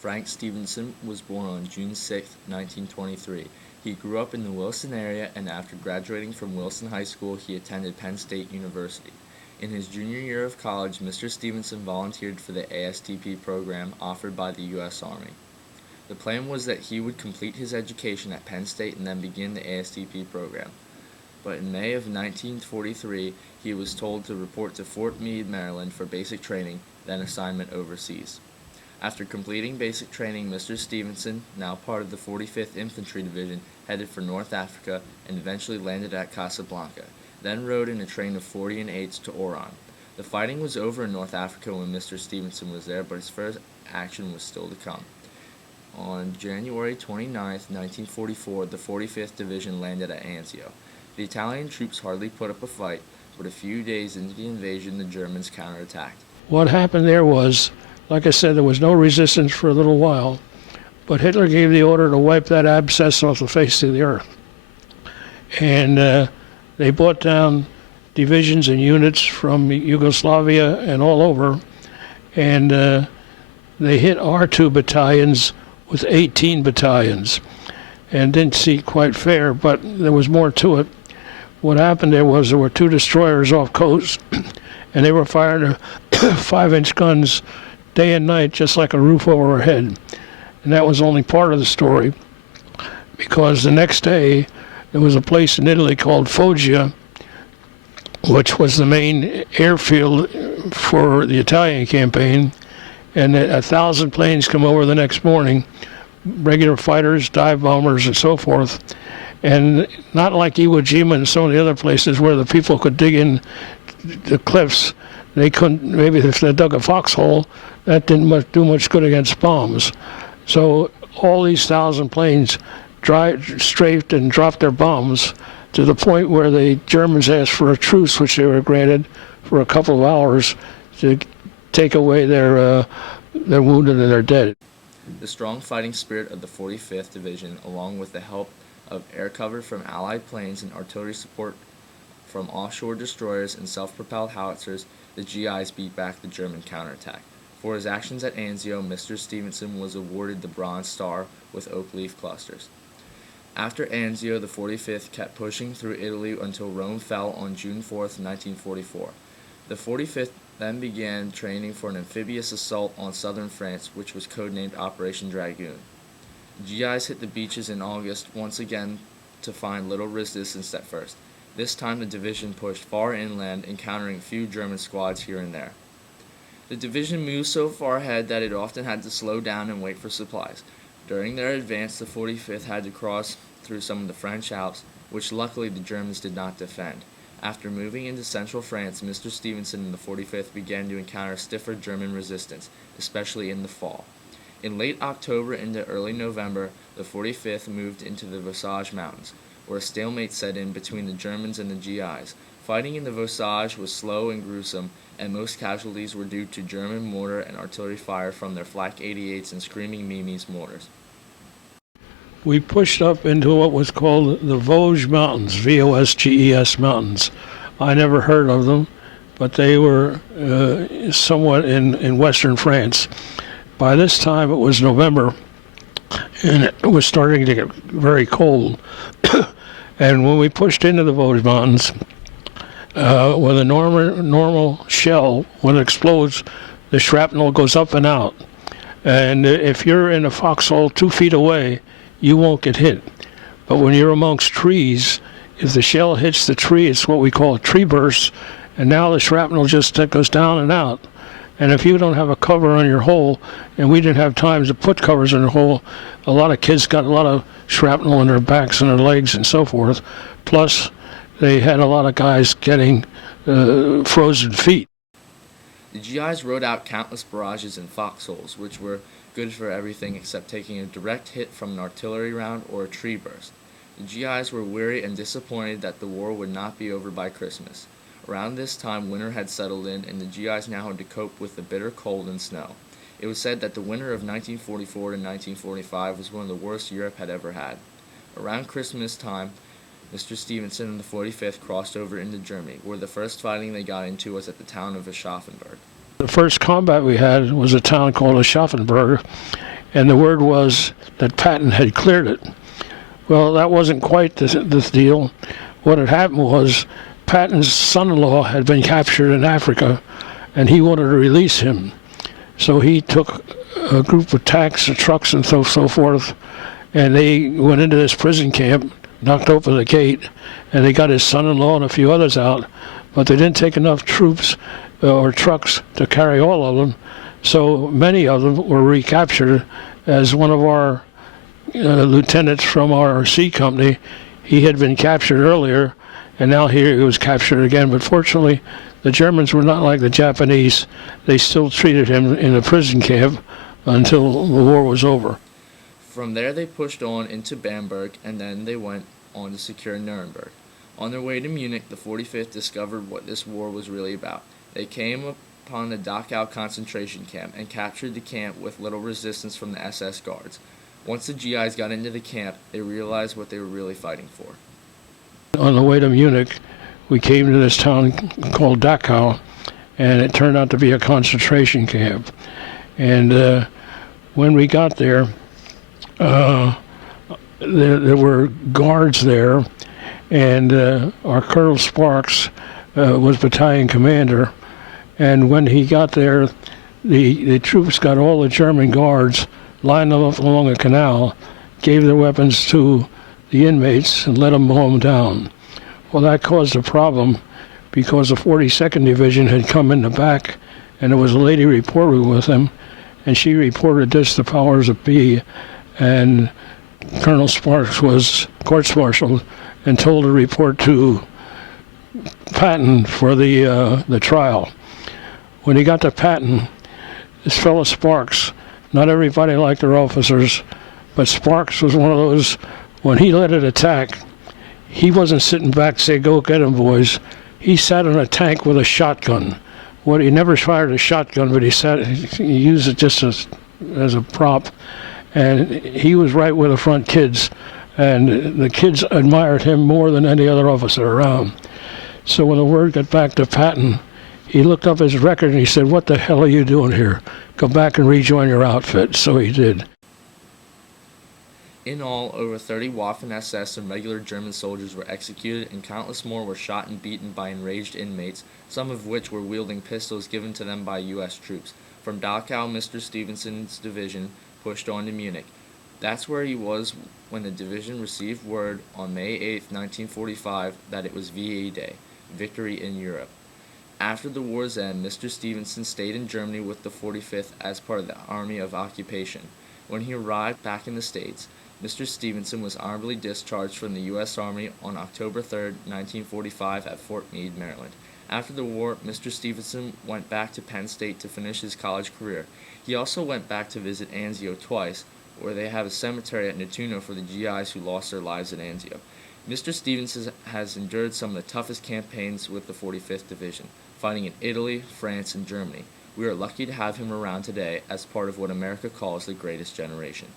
Frank Stevenson was born on June 6, 1923. He grew up in the Wilson area, and after graduating from Wilson High School, he attended Penn State University. In his junior year of college, Mr. Stevenson volunteered for the ASTP program offered by the U.S. Army. The plan was that he would complete his education at Penn State and then begin the ASTP program. But in May of 1943, he was told to report to Fort Meade, Maryland for basic training, then assignment overseas. After completing basic training, Mr. Stevenson, now part of the 45th Infantry Division, headed for North Africa and eventually landed at Casablanca, then rode in a train of 40 and 8s to Oran. The fighting was over in North Africa when Mr. Stevenson was there, but his first action was still to come. On January 29, 1944, the 45th Division landed at Anzio. The Italian troops hardly put up a fight, but a few days into the invasion, the Germans counterattacked. What happened there was, like I said, there was no resistance for a little while, but Hitler gave the order to wipe that abscess off the face of the earth. And they brought down divisions and units from Yugoslavia and all over, and they hit our two battalions with 18 battalions, and didn't seem quite fair, but there was more to it. What happened there was there were two destroyers off coast, and they were firing 5-inch guns day and night, just like a roof over our head. And that was only part of the story, because the next day there was a place in Italy called Foggia, which was the main airfield for the Italian campaign, and 1,000 planes come over the next morning, regular fighters, dive bombers, and so forth. And not like Iwo Jima and some of the other places where the people could dig in the cliffs. They couldn't, maybe if they dug a foxhole, that didn't do much good against bombs. So all these 1,000 planes strafed and dropped their bombs to the point where the Germans asked for a truce, which they were granted for a couple of hours to take away their wounded and their dead. The strong fighting spirit of the 45th Division, along with the help of air cover from Allied planes and artillery support from offshore destroyers and self-propelled howitzers, the GIs beat back the German counterattack. For his actions at Anzio, Mr. Stevenson was awarded the Bronze Star with oak leaf clusters. After Anzio, the 45th kept pushing through Italy until Rome fell on June 4, 1944. The 45th then began training for an amphibious assault on southern France, which was codenamed Operation Dragoon. The GIs hit the beaches in August once again to find little resistance at first. This time the division pushed far inland, encountering a few German squads here and there. The division moved so far ahead that it often had to slow down and wait for supplies. During their advance, the 45th had to cross through some of the French Alps, which luckily the Germans did not defend. After moving into central France, Mr. Stevenson and the 45th began to encounter stiffer German resistance, especially in the fall. In late October into early November, the 45th moved into the Vosges Mountains, where a stalemate set in between the Germans and the GIs. Fighting in the Vosges was slow and gruesome, and most casualties were due to German mortar and artillery fire from their Flak 88s and Screaming Mimi's mortars. We pushed up into what was called the Vosges Mountains, Vosges Mountains. I never heard of them, but they were somewhat in western France. By this time it was November, and it was starting to get very cold. And when we pushed into the Vosges Mountains, with a normal shell, when it explodes, the shrapnel goes up and out. And if you're in a foxhole 2 feet away, you won't get hit. But when you're amongst trees, if the shell hits the tree, it's what we call a tree burst, and now the shrapnel just goes down and out. And if you don't have a cover on your hole, and we didn't have time to put covers on the hole, a lot of kids got a lot of shrapnel on their backs and their legs and so forth. Plus, they had a lot of guys getting frozen feet. The GIs rode out countless barrages and foxholes, which were good for everything except taking a direct hit from an artillery round or a tree burst. The GIs were weary and disappointed that the war would not be over by Christmas. Around this time, winter had settled in, and the GIs now had to cope with the bitter cold and snow. It was said that the winter of 1944 to 1945 was one of the worst Europe had ever had. Around Christmas time, Mr. Stevenson and the 45th crossed over into Germany, where the first fighting they got into was at the town of Aschaffenburg. The first combat we had was a town called Aschaffenburg, and the word was that Patton had cleared it. Well, that wasn't quite the deal. What had happened was Patton's son-in-law had been captured in Africa, and he wanted to release him. So he took a group of trucks and so forth, and they went into this prison camp, knocked open the gate, and they got his son-in-law and a few others out, but they didn't take enough troops or trucks to carry all of them, so many of them were recaptured. As one of our lieutenants from our C company, he had been captured earlier, and now here he was captured again. But fortunately, the Germans were not like the Japanese. They still treated him in a prison camp until the war was over. From there they pushed on into Bamberg, and then they went on to secure Nuremberg. On their way to Munich, the 45th discovered what this war was really about. They came upon the Dachau concentration camp and captured the camp with little resistance from the SS guards. Once the GIs got into the camp, they realized what they were really fighting for. On the way to Munich, we came to this town called Dachau, and it turned out to be a concentration camp. And when we got there, there were guards there, and our Colonel Sparks was battalion commander. And when he got there, the troops got all the German guards, lined them up along a canal, gave their weapons to the inmates, and let them mow them down. Well, that caused a problem because the 42nd Division had come in the back, and there was a lady reporter with them, and she reported this to powers that be, and Colonel Sparks was court-martialed and told to report to Patton for the trial. When he got to Patton, this fellow Sparks, not everybody liked their officers, but Sparks was one of those, when he led an attack, he wasn't sitting back say, "Go get him, boys." He sat in a tank with a shotgun. He never fired a shotgun, but he used it just as a prop, and he was right with the front kids, and the kids admired him more than any other officer around. So when the word got back to Patton, he looked up his record and he said, "What the hell are you doing here? Go back and rejoin your outfit." So he did. In all, over 30 Waffen-SS and regular German soldiers were executed, and countless more were shot and beaten by enraged inmates, some of which were wielding pistols given to them by U.S. troops. From Dachau, Mr. Stevenson's division pushed on to Munich. That's where he was when the division received word on May 8, 1945, that it was VE Day, Victory in Europe. After the war's end, Mr. Stevenson stayed in Germany with the 45th as part of the Army of Occupation. When he arrived back in the States, Mr. Stevenson was honorably discharged from the U.S. Army on October 3, 1945 at Fort Meade, Maryland. After the war, Mr. Stevenson went back to Penn State to finish his college career. He also went back to visit Anzio twice, where they have a cemetery at Nettuno for the GIs who lost their lives at Anzio. Mr. Stevenson has endured some of the toughest campaigns with the 45th Division, fighting in Italy, France, and Germany. We are lucky to have him around today as part of what America calls the greatest generation.